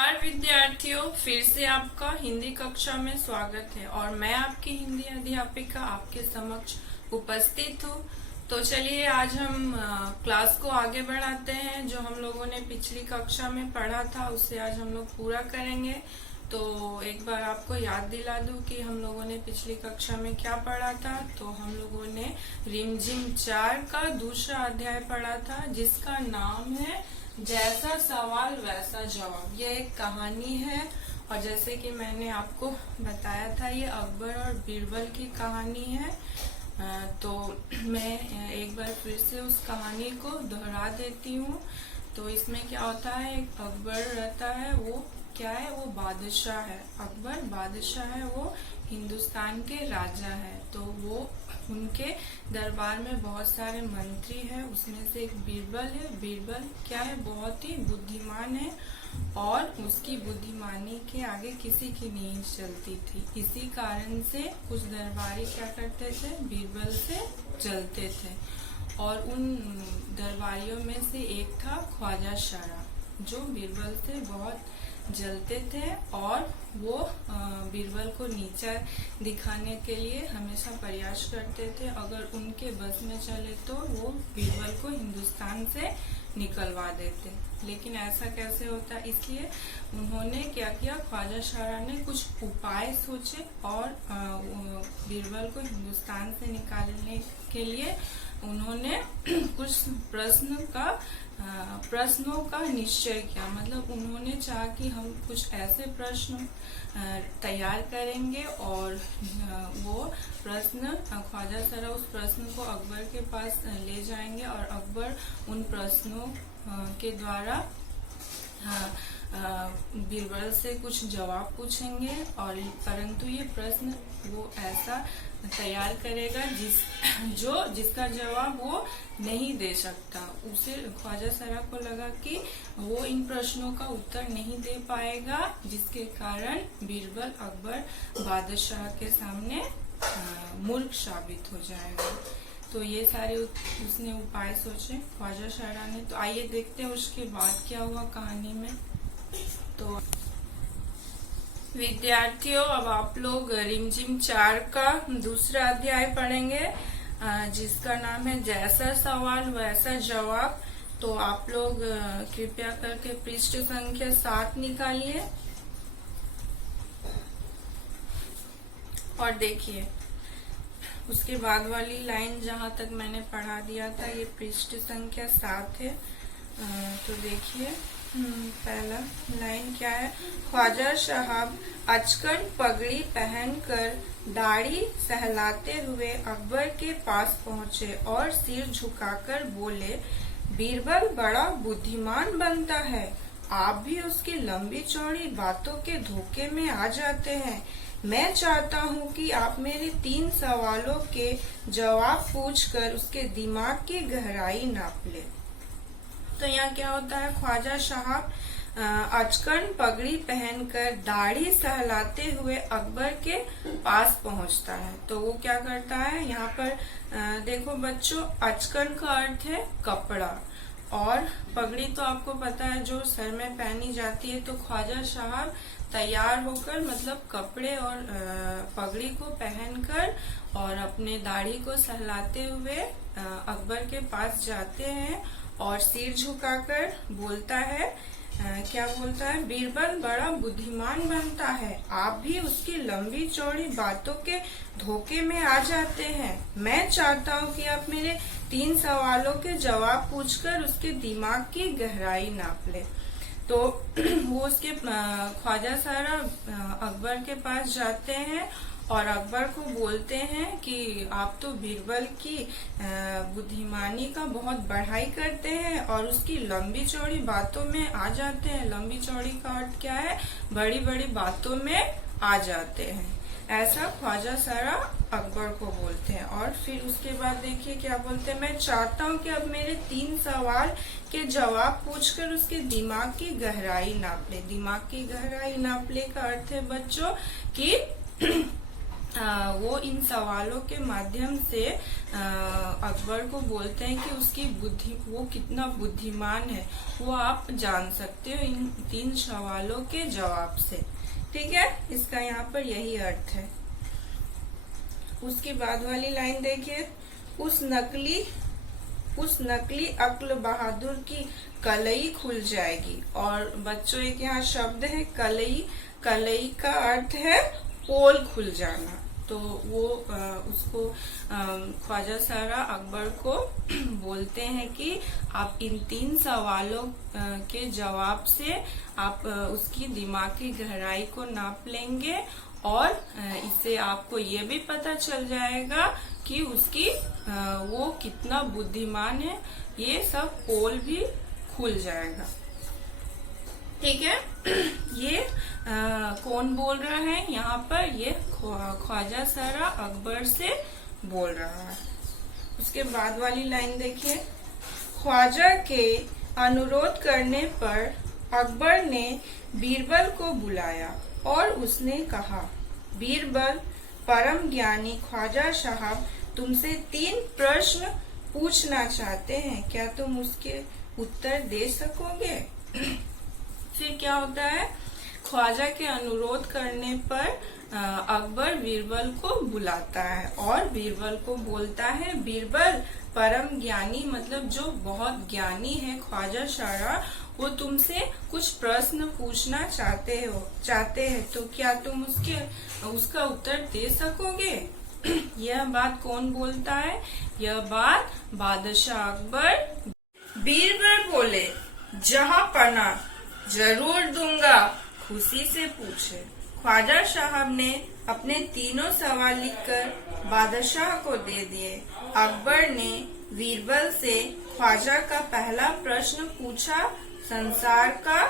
नमस्कार विद्यार्थियों, फिर से आपका हिंदी कक्षा में स्वागत है और मैं आपकी हिंदी अध्यापिका आपके समक्ष उपस्थित हूँ। तो चलिए आज हम क्लास को आगे बढ़ाते हैं। जो हम लोगों ने पिछली कक्षा में पढ़ा था उसे आज हम लोग पूरा करेंगे। तो एक बार आपको याद दिला दूं कि हम लोगों ने पिछली कक्षा में क्या पढ़ा था। तो हम लोगों ने रिमझिम 4 का दूसरा अध्याय पढ़ा था, जिसका नाम है जैसा सवाल वैसा जवाब। ये एक कहानी है और जैसे कि मैंने आपको बताया था, ये अकबर और बीरबल की कहानी है। तो मैं एक बार फिर से उस कहानी को दोहरा देती हूँ। तो इसमें क्या होता है, एक अकबर रहता है, वो क्या है, वो बादशाह है। अकबर बादशाह है, वो हिंदुस्तान के राजा है। तो वो उनके दरबार में बहुत सारे मंत्री हैं। उसमें से एक बीरबल है। बीरबल क्या है, बहुत ही बुद्धिमान है और उसकी बुद्धिमानी के आगे किसी की नहीं चलती थी। इसी कारण से कुछ दरबारी क्या करते थे, बीरबल से जलते थे। और उन दरबारियों में से एक था ख्वाजा शारा, जो बीरबल से बहुत जलते थे और वो बीरबल को नीचा दिखाने के लिए हमेशा प्रयास करते थे। अगर उनके बस में चले तो वो बीरबल को हिंदुस्तान से निकलवा देते। लेकिन ऐसा कैसे होता, इसलिए उन्होंने क्या किया, ख्वाजा शारा ने कुछ उपाय सोचे और बीरबल को हिंदुस्तान से निकालने के लिए उन्होंने कुछ प्रश्नों का निश्चय किया। मतलब उन्होंने चाहा कि हम कुछ ऐसे प्रश्न तैयार करेंगे और वो प्रश्न ख्वाजा शारा उस प्रश्न को अकबर के पास ले जाएंगे और अकबर उन प्रश्नों के द्वारा बीरबल से कुछ जवाब पूछेंगे। और परंतु ये प्रश्न वो ऐसा तैयार करेगा जिसका जवाब वो नहीं दे सकता। उसे ख्वाजा शारा को लगा कि वो इन प्रश्नों का उत्तर नहीं दे पाएगा, जिसके कारण बीरबल अकबर बादशाह के सामने मूर्ख साबित हो जाएगा। तो ये सारे उसने उपाय सोचे ख्वाजा शारा ने। तो आइए देखते हैं उसके बाद क्या हुआ कहानी में। तो विद्यार्थियों, अब आप लोग रिमझिम 4 का दूसरा अध्याय पढ़ेंगे, जिसका नाम है जैसा सवाल वैसा जवाब। तो आप लोग कृपया करके पृष्ठ संख्या 7 निकालिए और देखिए उसके बाद वाली लाइन जहाँ तक मैंने पढ़ा दिया था, ये पृष्ठ संख्या 7 है। तो देखिए पहला लाइन क्या है, ख्वाजा साहब अचकन पगड़ी पहनकर दाढ़ी सहलाते हुए अकबर के पास पहुंचे और सिर झुकाकर बोले, बीरबल बड़ा बुद्धिमान बनता है, आप भी उसकी लंबी चौड़ी बातों के धोखे में आ जाते हैं। मैं चाहता हूँ कि आप मेरे 3 सवालों के जवाब पूछकर उसके दिमाग की गहराई नाप ले। तो यहाँ क्या होता है, ख्वाजा साहब अचकन पगड़ी पहनकर दाढ़ी सहलाते हुए अकबर के पास पहुंचता है। तो वो क्या करता है, यहाँ पर देखो बच्चों, अचकन का अर्थ है कपड़ा और पगड़ी तो आपको पता है जो सर में पहनी जाती है। तो ख्वाजा साहब तैयार होकर, मतलब कपड़े और पगड़ी को पहनकर और अपने दाढ़ी को सहलाते हुए अकबर के पास जाते हैं और सिर झुकाकर बोलता है, क्या बोलता है, बीरबल बड़ा बुद्धिमान बनता है, आप भी उसकी लंबी चौड़ी बातों के धोखे में आ जाते हैं। मैं चाहता हूँ कि आप मेरे 3 सवालों के जवाब पूछकर उसके दिमाग की गहराई नाप ले। तो वो उसके ख्वाजा शारा अकबर के पास जाते हैं और अकबर को बोलते हैं कि आप तो बीरबल की बुद्धिमानी का बहुत बढ़ाई करते हैं और उसकी लंबी चौड़ी बातों में आ जाते हैं। लंबी चौड़ी का अर्थ क्या है, बड़ी बड़ी बातों में आ जाते हैं। ऐसा ख्वाजा शारा अकबर को बोलते हैं। और फिर उसके बाद देखिए क्या बोलते हैं, मैं चाहता हूँ कि अब मेरे 3 सवाल के जवाब पूछकर उसके दिमाग की गहराई नाप ले। दिमाग की गहराई नाप ले का अर्थ है बच्चों कि वो इन सवालों के माध्यम से अकबर को बोलते हैं कि उसकी बुद्धि, वो कितना बुद्धिमान है, वो आप जान सकते हो इन 3 सवालों के जवाब से। ठीक है, इसका यहाँ पर यही अर्थ है। उसके बाद वाली लाइन देखिए, उस नकली अक्ल बहादुर की कलई खुल जाएगी। और बच्चों एक यहाँ शब्द है कलई, कलई का अर्थ है पोल खुल जाना। तो वो उसको ख्वाजा सारा अकबर को बोलते हैं कि आप इन 3 सवालों के जवाब से आप उसकी दिमाग की गहराई को नाप लेंगे और इससे आपको ये भी पता चल जाएगा कि उसकी वो कितना बुद्धिमान है। ये सब पोल भी खुल जाएगा। ठीक है, ये कौन बोल रहा है यहाँ पर? ये ख्वाजा सारा अकबर से बोल रहा है। उसके बाद वाली लाइन देखिए, ख्वाजा के अनुरोध करने पर अकबर ने बीरबल को बुलाया और उसने कहा, बीरबल, परम ज्ञानी ख्वाजा साहब तुमसे 3 प्रश्न पूछना चाहते हैं, क्या तुम उसके उत्तर दे सकोगे? फिर क्या होता है, ख्वाजा के अनुरोध करने पर अकबर बीरबल को बुलाता है और बीरबल को बोलता है, बीरबल, परम ज्ञानी मतलब जो बहुत ज्ञानी है ख्वाजा सारा, वो तुमसे कुछ प्रश्न पूछना चाहते हैं, तो क्या तुम उसका उत्तर दे सकोगे? यह बात कौन बोलता है? यह बात बादशाह अकबर। बीरबल बोले, जहां पना जरूर दूंगा, खुशी से पूछे। ख्वाजा साहब ने अपने 3 सवाल लिखकर बादशाह को दे दिए। अकबर ने बीरबल से ख्वाजा का पहला प्रश्न पूछा, संसार का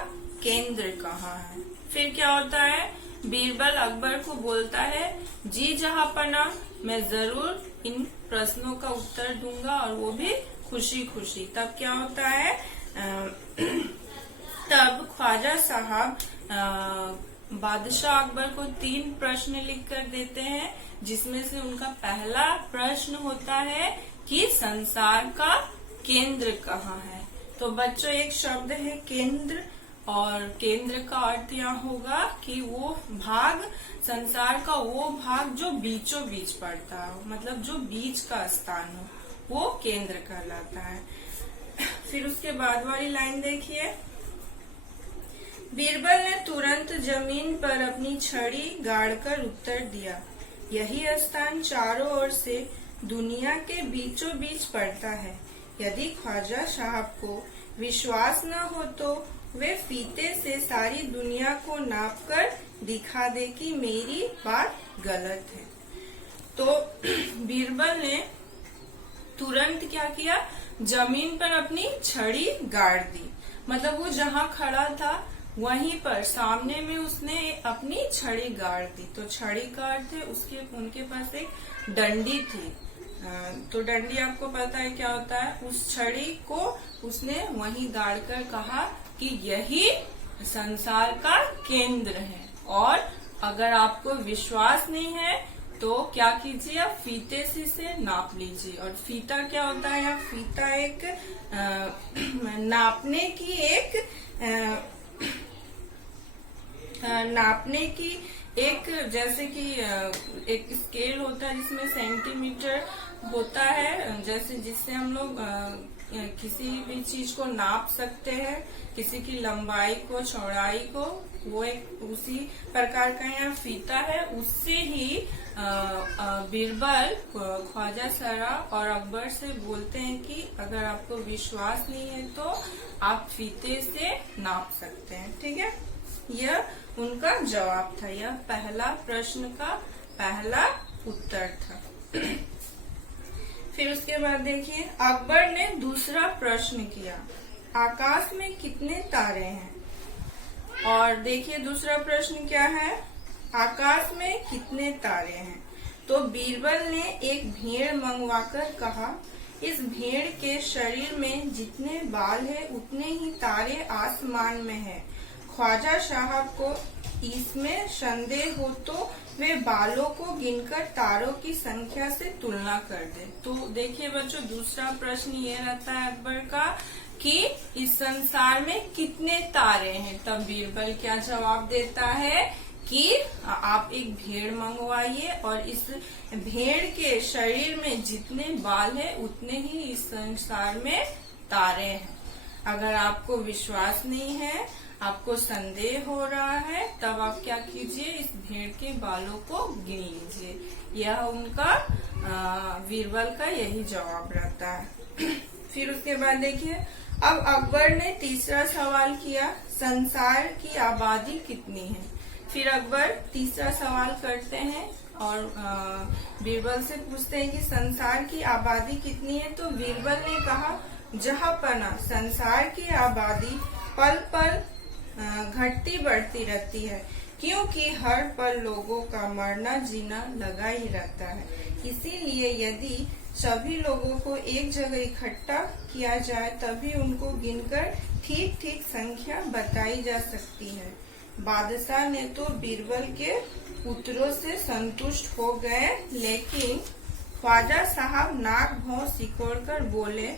केंद्र कहाँ है? फिर क्या होता है, बीरबल अकबर को बोलता है, जी जहां पना, मैं जरूर इन प्रश्नों का उत्तर दूंगा और वो भी खुशी खुशी। तब क्या होता है, तब ख्वाजा साहब बादशाह अकबर को 3 प्रश्न लिख कर देते हैं, जिसमें से उनका पहला प्रश्न होता है कि संसार का केंद्र कहाँ है। तो बच्चों एक शब्द है केंद्र, और केंद्र का अर्थ यहाँ होगा कि वो भाग, संसार का वो भाग जो बीचों बीच पड़ता हो, मतलब जो बीच का स्थान हो, वो केंद्र कहलाता है। फिर उसके बाद वाली लाइन देखिए, बीरबल ने तुरंत जमीन पर अपनी छड़ी गाड़कर उत्तर दिया, यही स्थान चारों ओर से दुनिया के बीचों बीच पड़ता है। यदि ख्वाजा साहब को विश्वास न हो तो वे फीते से सारी दुनिया को नापकर दिखा दे कि मेरी बात गलत है। तो बीरबल ने तुरंत क्या किया, जमीन पर अपनी छड़ी गाड़ दी। मतलब वो जहाँ खड़ा था वहीं पर सामने में उसने अपनी छड़ी गाड़ दी। तो छड़ी का अर्थ है उनके पास एक डंडी थी। तो डंडी आपको पता है क्या होता है। उस छड़ी को उसने वहीं गाड़कर कहा कि यही संसार का केंद्र है, और अगर आपको विश्वास नहीं है तो क्या कीजिए, आप फीते से नाप लीजिए। और फीता क्या होता है, या फीता एक नापने की एक जैसे कि एक स्केल होता है जिसमें सेंटीमीटर होता है, जैसे जिससे हम लोग किसी भी चीज को नाप सकते हैं, किसी की लंबाई को, चौड़ाई को, वो एक उसी प्रकार का यहाँ फीता है। उससे ही बीरबल ख्वाजा सारा और अकबर से बोलते हैं कि अगर आपको विश्वास नहीं है तो आप फीते से नाप सकते हैं। ठीक है, यह उनका जवाब था। यह पहला प्रश्न का पहला उत्तर था। फिर उसके बाद देखिए, अकबर ने दूसरा प्रश्न किया, आकाश में कितने तारे हैं? और देखिए दूसरा प्रश्न क्या है, आकाश में कितने तारे हैं? तो बीरबल ने एक भेड़ मंगवाकर कहा, इस भेड़ के शरीर में जितने बाल है उतने ही तारे आसमान में है। ख्वाजा साहब को इसमें संदेह हो तो वे बालों को गिनकर तारों की संख्या से तुलना कर दे। तो देखिए बच्चों, दूसरा प्रश्न ये रहता है अकबर का कि इस संसार में कितने तारे हैं। तब बीरबल क्या जवाब देता है कि आप एक भेड़ मंगवाइए और इस भेड़ के शरीर में जितने बाल है उतने ही इस संसार में तारे हैं। अगर आपको विश्वास नहीं है, आपको संदेह हो रहा है, तब आप क्या कीजिए, इस भेड़ के बालों को गिन लीजिए। यह उनका बीरबल का यही जवाब रहता है। फिर उसके बाद देखिए, अब अकबर ने तीसरा सवाल किया, संसार की आबादी कितनी है। फिर अकबर तीसरा सवाल करते हैं और बीरबल से पूछते हैं कि संसार की आबादी कितनी है। तो बीरबल ने कहा, जहांपना संसार की आबादी पल पल घटती बढ़ती रहती है, क्योंकि हर पल लोगों का मरना जीना लगा ही रहता है। इसीलिए यदि सभी लोगों को एक जगह इकट्ठा किया जाए तभी उनको गिनकर ठीक ठीक संख्या बताई जा सकती है। बादशाह ने तो बीरबल के उत्तरों से संतुष्ट हो गए, लेकिन ख्वाजा साहब नाक भौं सिकोड़कर बोले,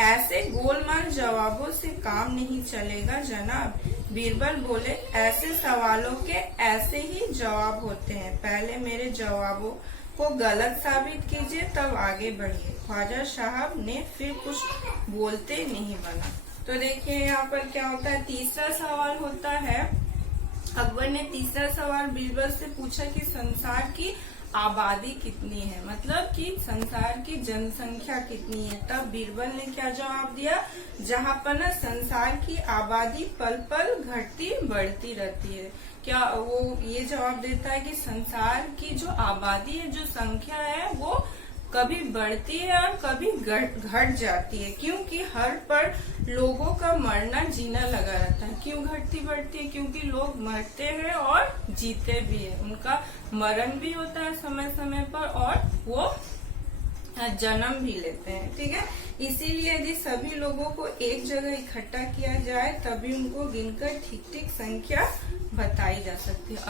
ऐसे गोलमाल जवाबों से काम नहीं चलेगा जनाब। बीरबल बोले, ऐसे सवालों के ऐसे ही जवाब होते हैं, पहले मेरे जवाबों को गलत साबित कीजिए तब आगे बढ़िए। ख्वाजा साहब ने फिर कुछ बोलते नहीं बना। तो देखिए यहाँ पर क्या होता है, तीसरा सवाल होता है, अकबर ने तीसरा सवाल बीरबल से पूछा कि संसार की आबादी कितनी है, मतलब कि संसार की जनसंख्या कितनी है। तब बीरबल ने क्या जवाब दिया, जहांपना संसार की आबादी पल पल घटती बढ़ती रहती है। क्या वो ये जवाब देता है कि संसार की जो आबादी है, जो संख्या है, वो कभी बढ़ती है और कभी घट जाती है, क्योंकि हर पर लोगों का मरना जीना लगा रहता है। क्यों घटती बढ़ती है, क्योंकि लोग मरते हैं और जीते भी है, उनका मरण भी होता है समय समय पर और वो जन्म भी लेते हैं। ठीक है, इसीलिए यदि सभी लोगों को एक जगह इकट्ठा किया जाए तभी उनको गिनकर ठीक ठीक संख्या बताई जा सकती है।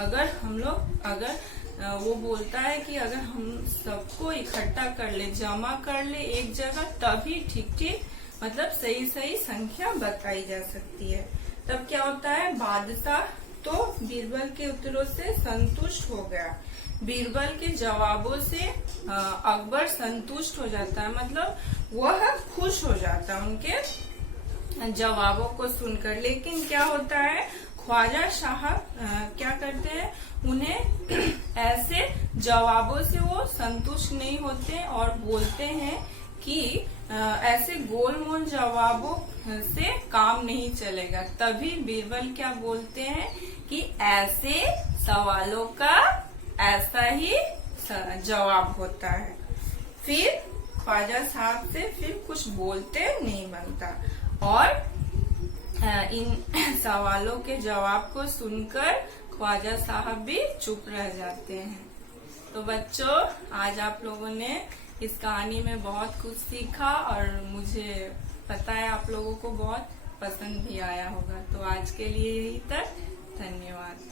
अगर वो बोलता है कि अगर हम सबको इकट्ठा कर ले, जमा कर ले एक जगह, तभी ठीक ठीक मतलब सही सही संख्या बताई जा सकती है। तब क्या होता है, बादशाह तो बीरबल के उत्तरों से संतुष्ट हो गया। बीरबल के जवाबों से अकबर संतुष्ट हो जाता है, मतलब वह खुश हो जाता है उनके जवाबों को सुनकर। लेकिन क्या होता है, ख्वाजा साहब क्या करते हैं, उन्हें ऐसे जवाबों से वो संतुष्ट नहीं होते और बोलते हैं कि ऐसे गोलमोल जवाबों से काम नहीं चलेगा। तभी बीरबल क्या बोलते हैं कि ऐसे सवालों का ऐसा ही जवाब होता है। फिर ख्वाजा साहब से फिर कुछ बोलते नहीं बनता और इन सवालों के जवाब को सुनकर ख्वाजा साहब भी चुप रह जाते हैं। तो बच्चों, आज आप लोगों ने इस कहानी में बहुत कुछ सीखा और मुझे पता है आप लोगों को बहुत पसंद भी आया होगा। तो आज के लिए यही तक, धन्यवाद।